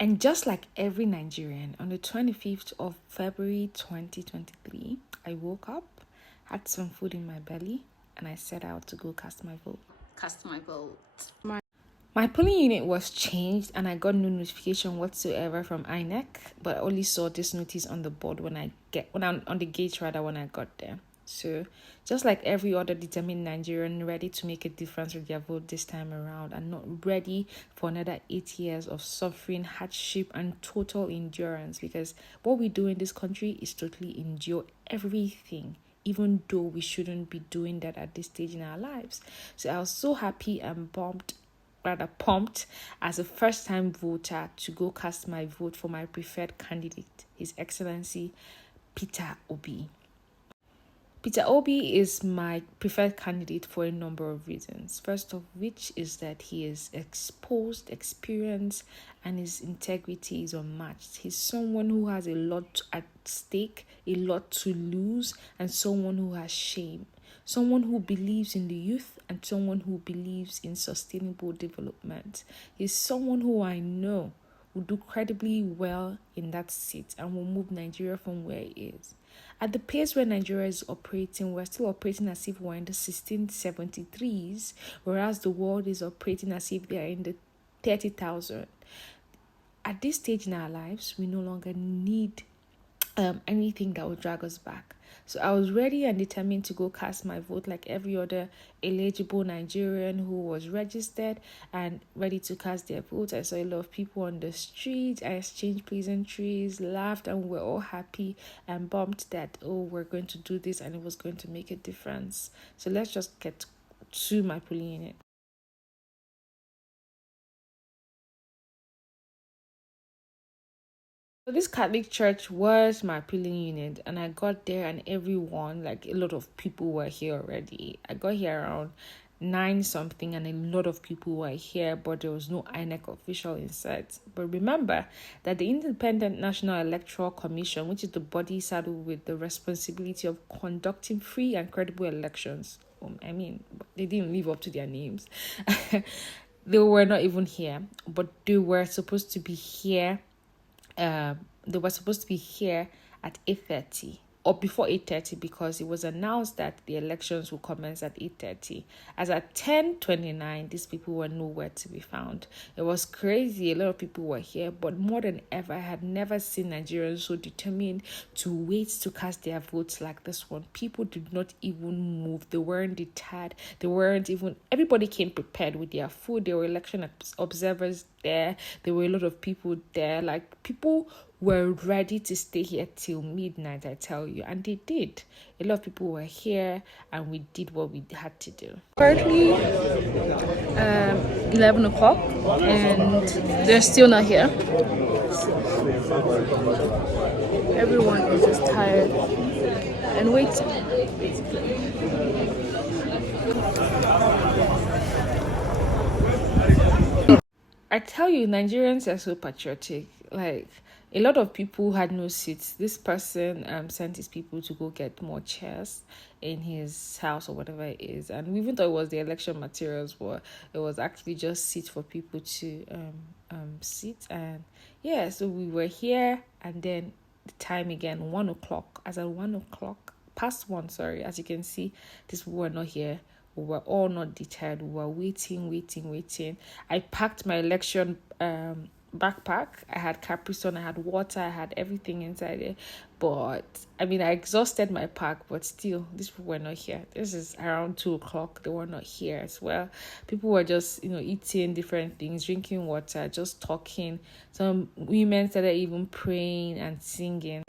And just like every Nigerian, on the 25th of February 2023, I woke up, had some food in my belly, and I set out to go cast my vote. My polling unit was changed and I got no notification whatsoever from INEC, but I only saw this notice on the board when I'm on the gate when I got there. So just like every other determined Nigerian ready to make a difference with their vote this time around and not ready for another 8 years of suffering, hardship and total endurance, because what we do in this country is totally endure everything, even though we shouldn't be doing that at this stage in our lives. So I was so happy and pumped as a first-time voter to go cast my vote for my preferred candidate, His Excellency Peter Obi. Peter Obi is my preferred candidate for a number of reasons. First of which is that he is exposed, experienced, and his integrity is unmatched. He's someone who has a lot at stake, a lot to lose, and someone who has shame. Someone who believes in the youth and someone who believes in sustainable development. He's someone who I know will do credibly well in that seat and will move Nigeria from where it is. At the pace where Nigeria is operating, we're still operating as if we're in the 1673s, whereas the world is operating as if they're in the 30,000. At this stage in our lives, we no longer need anything that will drag us back. So I was ready and determined to go cast my vote like every other eligible Nigerian who was registered and ready to cast their vote. I saw a lot of people on the street. I exchanged pleasantries, laughed, and we're all happy and bumped that, we're going to do this and it was going to make a difference. So let's just get to my polling unit. So this Catholic church was my polling unit, and I got there and everyone, like a lot of people were here already. I got here around 9 something and a lot of people were here, but there was no INEC official in sight. But remember that the Independent National Electoral Commission, which is the body saddled with the responsibility of conducting free and credible elections, they didn't live up to their names. They were not even here, but they were supposed to be here. They were supposed to be here at 8:30 or before 8:30 because it was announced that the elections will commence at 8:30. As at 10:29, these people were nowhere to be found. It was crazy. A lot of people were here, but more than ever, I had never seen Nigerians so determined to wait to cast their votes like this one. People did not even move. They weren't deterred. Everybody came prepared with their food. There were election observers there. There were a lot of people there. Like, people were ready to stay here till midnight, I tell you, and they did. A lot of people were here and we did what we had to do. Currently 11 o'clock and they're still not here. Everyone is just tired and waiting. I tell you, Nigerians are so patriotic. Like, a lot of people had no seats. This person sent his people to go get more chairs in his house or whatever it is. And we even thought it was the election materials, but it was actually just seats for people to sit. And yeah, so we were here, and then the time again, 1 o'clock. As at 1 o'clock, past 1, sorry. As you can see, these people were not here. We were all not deterred. We were waiting. I packed my election backpack. I had Capri-Sun, I had water, I had everything inside it. But I exhausted my pack, but still, these people were not here. This is around 2 o'clock. They were not here as well. People were just, eating different things, drinking water, just talking. Some women started even praying and singing.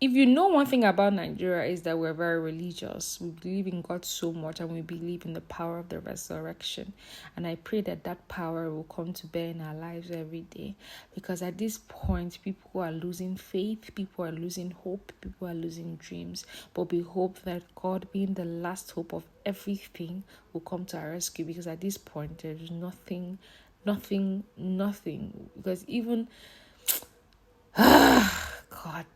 If you know one thing about Nigeria is that we're very religious. We believe in God so much, and we believe in the power of the resurrection. And I pray that that power will come to bear in our lives every day. Because at this point, people are losing faith, people are losing hope, people are losing dreams. But we hope that God, being the last hope of everything, will come to our rescue. Because at this point, there's nothing. Because even God,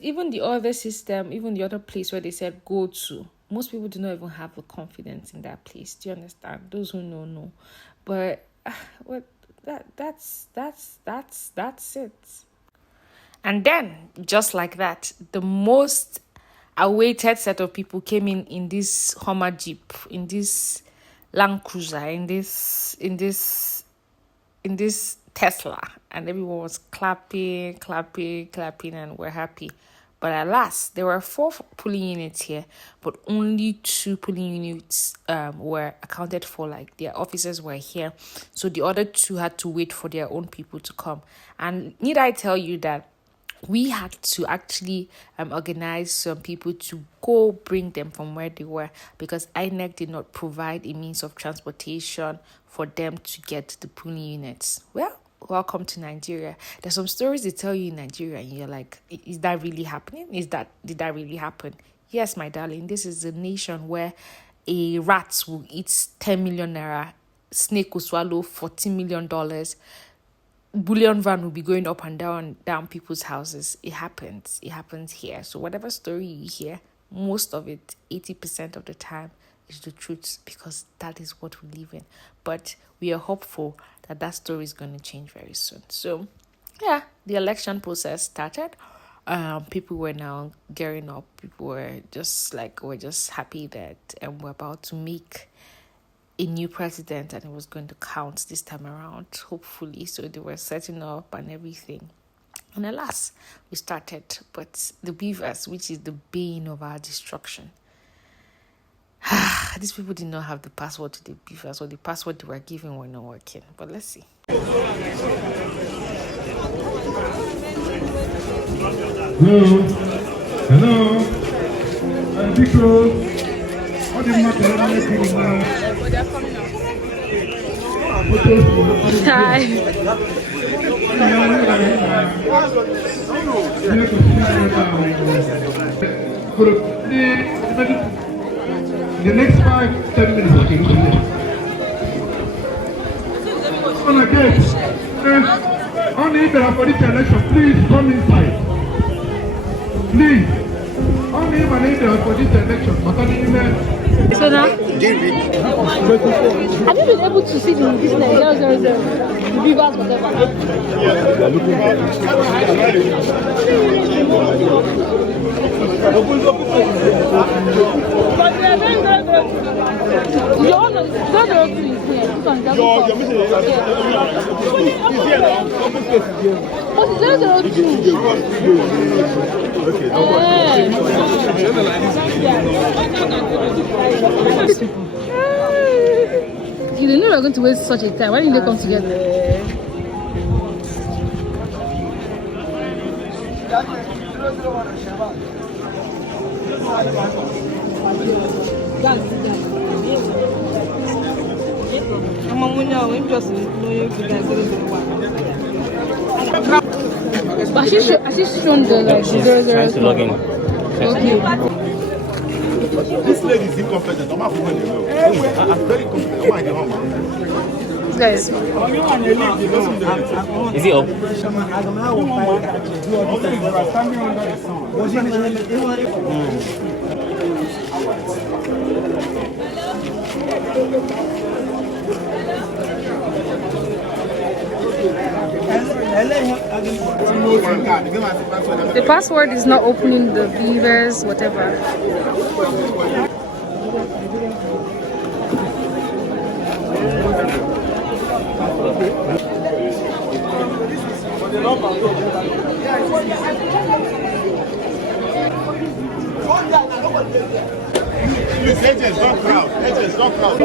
even the other system, even the other place where they said go to, most people do not even have the confidence in that place. Do you understand? Those who know. But that's it. And then, just like that, the most awaited set of people came in this Hummer Jeep, in this Land Cruiser, in this Tesla, and everyone was clapping, and we're happy. But alas, there were 4 polling units here, but only 2 polling units were accounted for. Like, their officers were here, so the other 2 had to wait for their own people to come. And need I tell you that we had to actually organize some people to go bring them from where they were, because INEC did not provide a means of transportation for them to get to the polling units. Well, welcome to Nigeria. There's some stories they tell you in Nigeria, and you're like, is that really happening? Did that really happen? Yes, my darling, this is a nation where a rat will eat 10 million naira, snake will swallow $14 million, bullion van will be going up and down people's houses. It happens here. So whatever story you hear, most of it, 80% of the time, is the truth, because that is what we live in. But we are hopeful that story is going to change very soon. So yeah, the election process started. People were now gearing up. People were just happy that we're about to make a new president, and it was going to count this time around, hopefully. So they were setting up and everything. And alas, we started. But the beavers, which is the bane of our destruction, these people did not have the password to the beavers, or the password they were given were not working. But let's see. Hello. Hi. The next 5-10 minutes, okay. On the gate, only there for this election, please come inside. Please, only my name there for this election. So now, have you been able to see the business? The beavers, whatever. You didn't know they were going to waste such a time. Why didn't they come together? But she's shown the like 0-0. Trying to log in. Okay. This lady is incompetent. I'm very competent. Guys. Is it up? The password is not opening the beavers, whatever. Agents, don't crowd. Agents, don't crowd.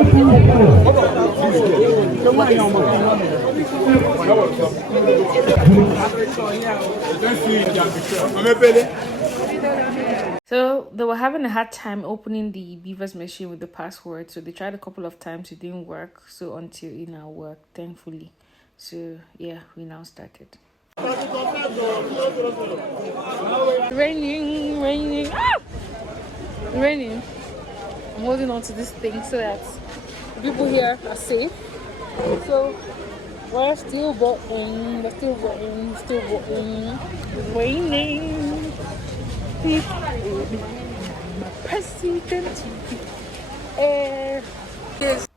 So they were having a hard time opening the Beavers machine with the password. So they tried a couple of times, it didn't work. So until it now worked, thankfully. So yeah, we now started. Raining, raining, raining. I'm holding on to this thing so that the people here are safe. So we're still voting, still voting, still voting. It's raining. My president.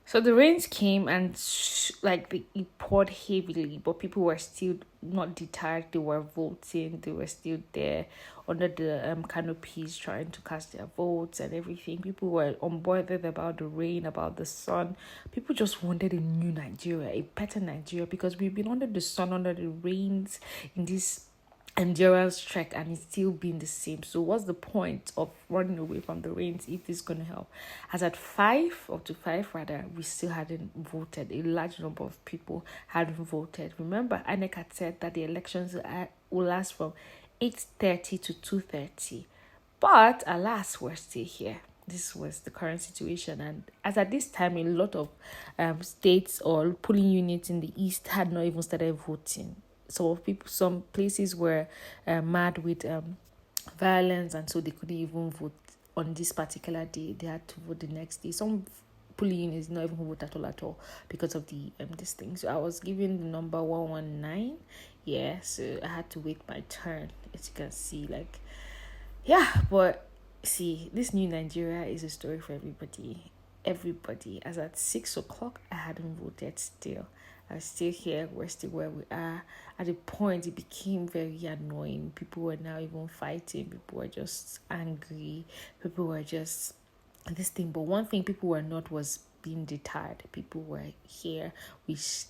So the rains came and it poured heavily, but people were still not deterred. They were voting. They were still there under the canopies trying to cast their votes and everything. People were unbothered about the rain, about the sun. People just wanted a new Nigeria, a better Nigeria, because we've been under the sun, under the rains in this endurance trek, and it's still been the same. So what's the point of running away from the rains if this is going to help? As at 5 or to 5 rather, we still hadn't voted. A large number of people hadn't voted. Remember, INEC had said that the elections will last from 8:30 to 2:30, but alas, we're still here. This was the current situation, and as at this time, a lot of states or polling units in the east had not even started voting. So people, some places were mad with violence, and so they couldn't even vote on this particular day. They had to vote the next day. Some polling units not even vote at all because of the this thing. So I was given the number 119. Yeah, so I had to wait my turn. As you can see, but see, this new Nigeria is a story for everybody. As at 6 o'clock, I hadn't voted still. I'm still here. We're still where we are. At a point, it became very annoying. People were now even fighting. People were just angry. People were just this thing. But one thing people were not was being deterred. People were here. We stayed.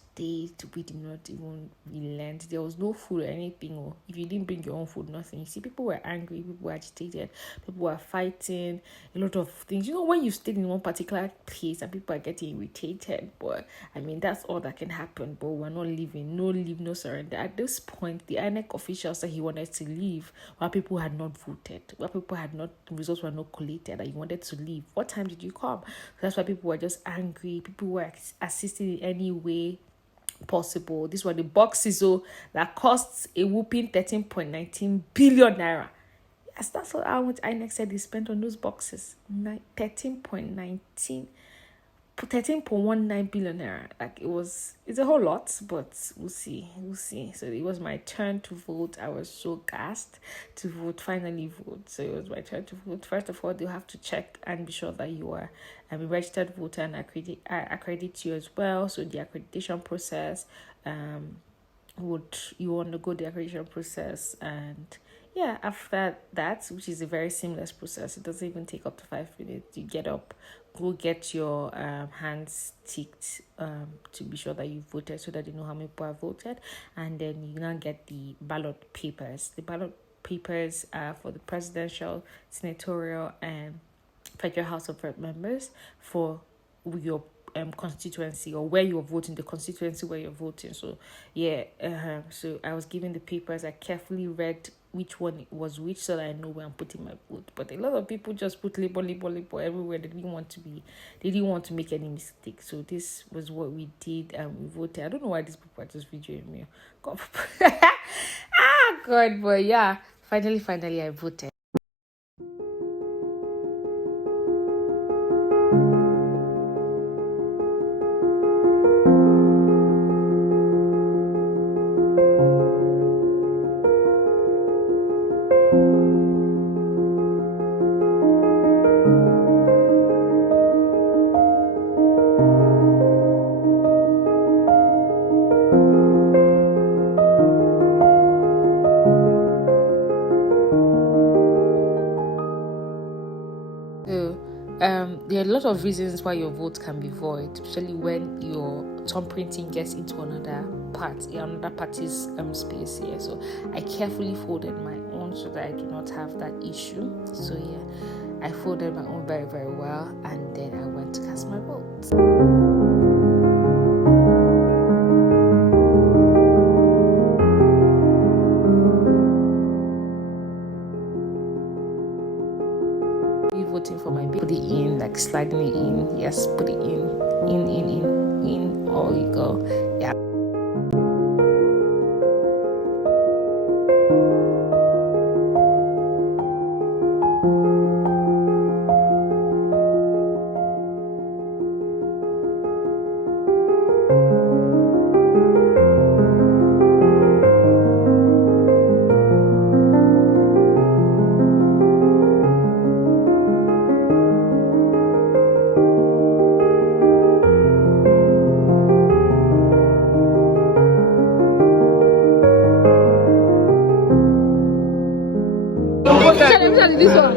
We did not even relent. There was no food or anything. Or if you didn't bring your own food, nothing. You see, people were angry. People were agitated. People were fighting. A lot of things. You know, when you stayed in one particular place and people are getting irritated. But I mean, that's all that can happen. But we're not leaving. No leave, no surrender. At this point, the INEC official said he wanted to leave while people had not voted. While people had not, results were not collated, and he wanted to leave. What time did you come? So that's why people were just angry. People were assisting in any way possible. These were the boxes that costs a whooping 13.19 billion naira. Yes, that's how much INEC said they spent on those boxes. 13.19 billion naira. It's a whole lot, but we'll see. So it was my turn to vote. I was so gassed to finally vote. So it was my turn to vote. First of all, they'll have to check and be sure that you are a registered voter, and accredit you as well. So the accreditation process, would you undergo the accreditation process, and yeah, after that, which is a very seamless process, it doesn't even take up to 5 minutes. You get up, go get your hands ticked to be sure that you voted, so that they know how many people have voted, and then you now get the ballot papers. The ballot papers are for the presidential, senatorial, and Federal House of Rep members for your constituency, or where you're voting, the constituency where you're voting. So yeah, so I was given the papers. I carefully read which one was which, so that I know where I'm putting my vote. But a lot of people just put label everywhere. They didn't want to make any mistakes. So this was what we did, and we voted. I don't know why these people are just videoing me. God. God, but yeah, finally I voted. There are a lot of reasons why your vote can be void, especially when your thumbprinting gets into another party's space here. So I carefully folded my own so that I do not have that issue. So yeah, I folded my own very, very well, and then I went to cast my vote. yes, put it in, or you go. Yeah. This one.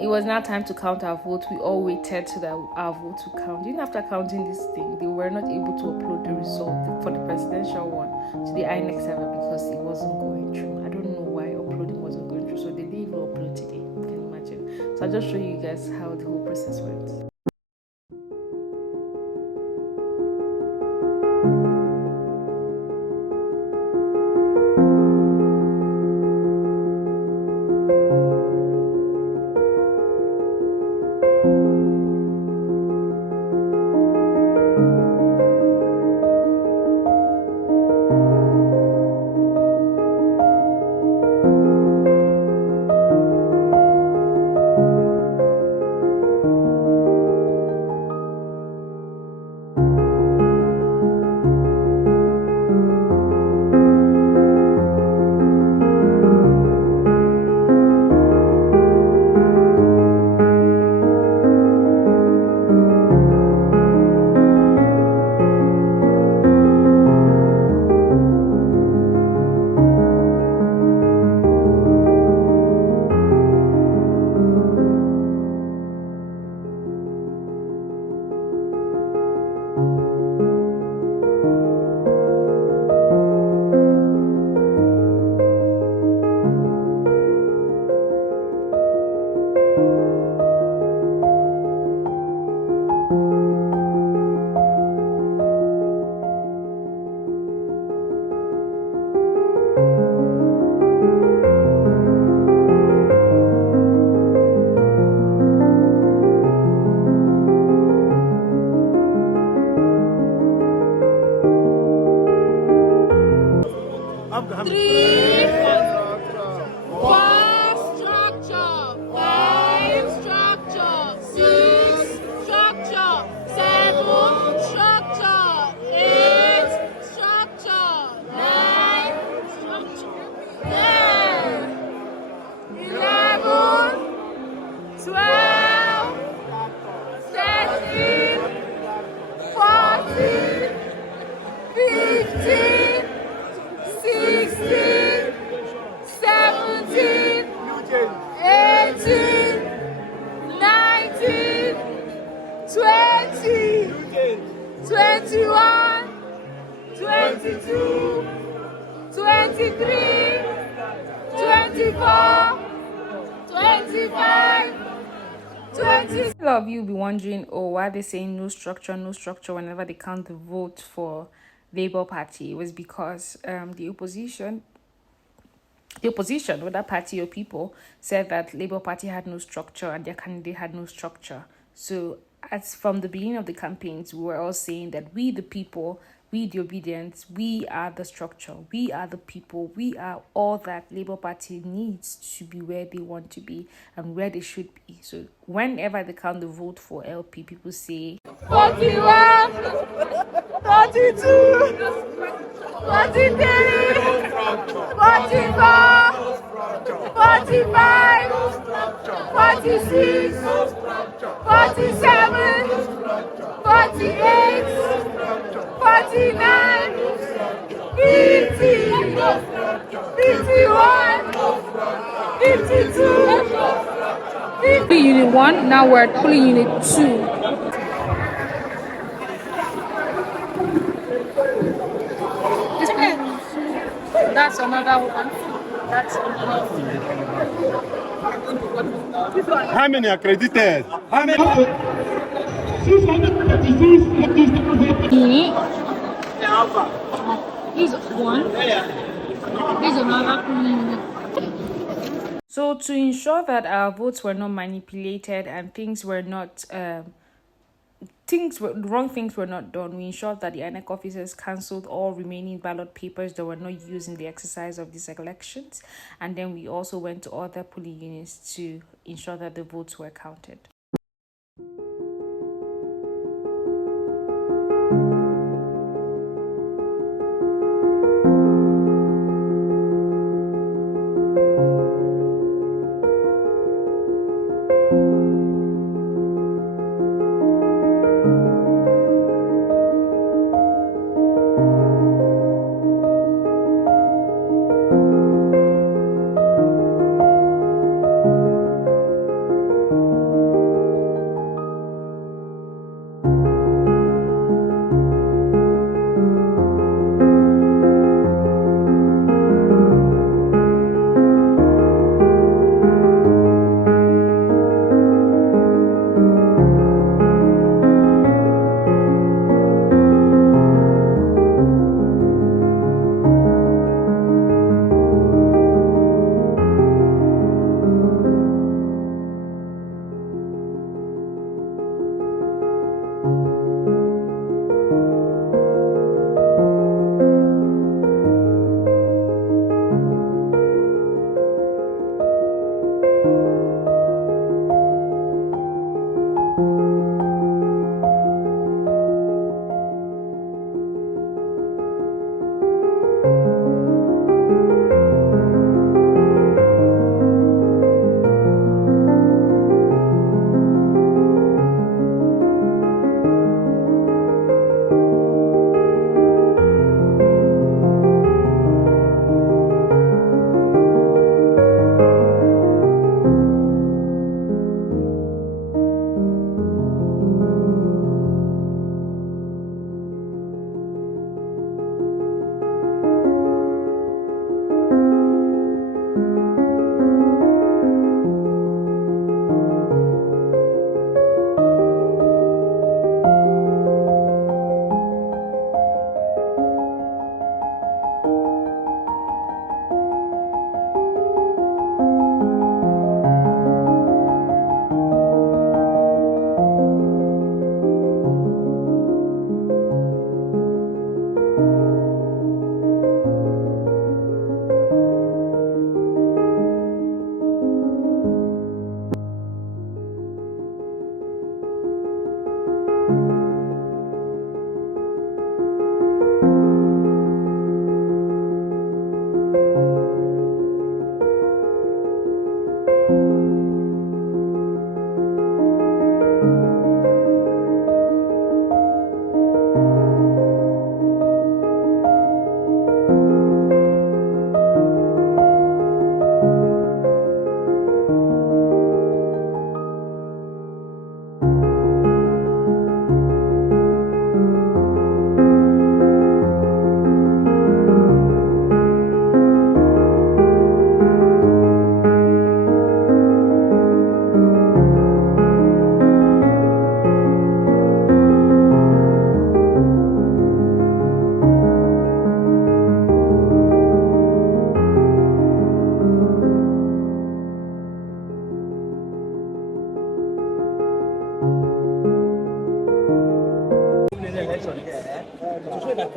It was now time to count our votes. We all waited so that our vote would count. Even after counting this thing, they were not able to upload the result for the presidential one to the INEC server because it wasn't going through. I don't know why uploading wasn't going through, so they didn't even upload today. You can imagine. So I'll just show you guys how the whole process went. A lot of you will be wondering, oh, why are they saying no structure whenever they count the vote for Labour Party? It was because the opposition, whether party or people, said that Labour Party had no structure and their candidate had no structure. So as from the beginning of the campaigns, we were all saying that we the people, we the obedience, we are the structure, we are the people, we are all that Labour Party needs to be where they want to be and where they should be. So whenever they count the vote for LP, people say 41, 32, 43, 44, 45, 46, 47, 48, 49, 50, 51, 52, 50. Unit 1, now we're pulling Unit 2. That's another one. That's another one. How many accredited? How many? 636. He's one. Here's another. So to ensure that our votes were not manipulated and wrong things were not done, we ensured that the INEC officers cancelled all remaining ballot papers that were not used in the exercise of these elections, and then we also went to other polling units to ensure that the votes were counted.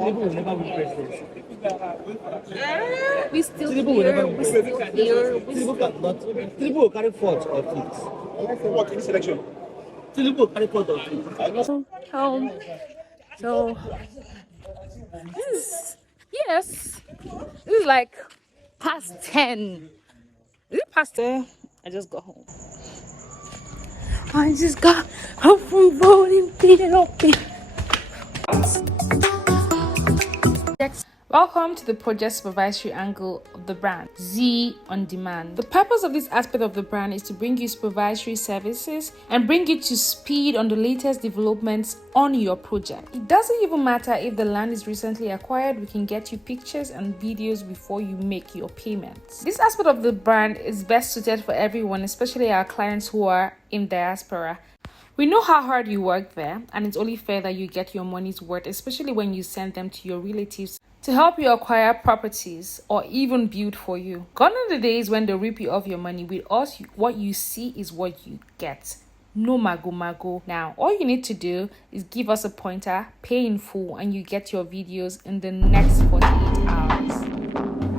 Tinubu will never win presidency. We still Tinubu will never here. win We still presidency. here. Tinubu cannot. Tinubu will carry fourth or fifth. What in this election? Tinubu will carry fourth or fifth. So this is yes. This is like past 10. Is it past 10? I just got home. I just got home from voting. Welcome to the project supervisory angle of the brand, Z on Demand. The purpose of this aspect of the brand is to bring you supervisory services and bring you to speed on the latest developments on your project. It doesn't even matter if the land is recently acquired, we can get you pictures and videos before you make your payments. This aspect of the brand is best suited for everyone, especially our clients who are in diaspora. We know how hard you work there, and it's only fair that you get your money's worth, especially when you send them to your relatives to help you acquire properties or even build for you. Gone are the days when they rip you off your money. With us, what you see is what you get. No mago. Now, all you need to do is give us a pointer, pay in full, and you get your videos in the next 48 hours.